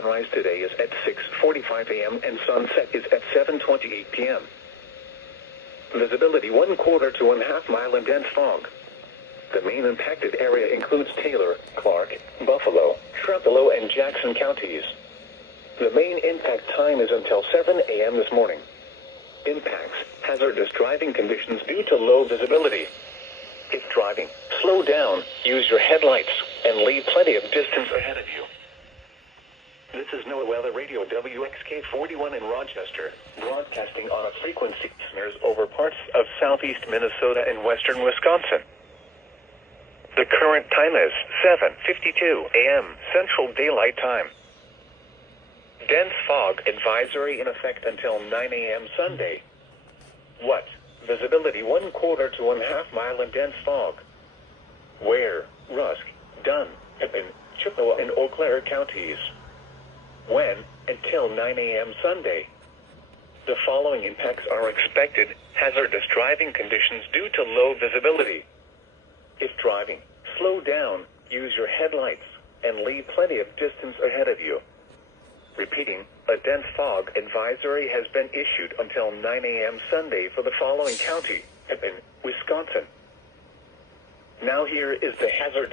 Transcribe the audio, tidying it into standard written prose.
sunrise today is at 6:45 a.m. and sunset is at 7:28 p.m. Visibility 1/4 to 1/2 mile in dense fog. The main impacted area includes Taylor, Clark, Buffalo, Trempealeau, and Jackson counties. The main impact time is until 7 a.m. this morning. Impacts: hazardous driving conditions due to low visibility. If driving, slow down, use your headlights, and leave plenty of distance ahead of you. This is NOAA Weather Radio wxk41 in Rochester, broadcasting on a frequency listeners over parts of southeast Minnesota and western Wisconsin. The current time is 7:52 a.m. Central Daylight Time. Dense fog advisory in effect until 9 a.m. Sunday. What? Visibility 1/4 to 1/2 mile in dense fog. Where? Rusk, Dunn, Pippin, Chippewa, and Eau Claire counties. When? Until 9 a.m. Sunday. The following impacts are expected: hazardous driving conditions due to low visibility. If driving, slow down, use your headlights, and leave plenty of distance ahead of you. Repeating, a dense fog advisory has been issued until 9 a.m. Sunday for the following county: Pippin, Wisconsin. Now here is the hazard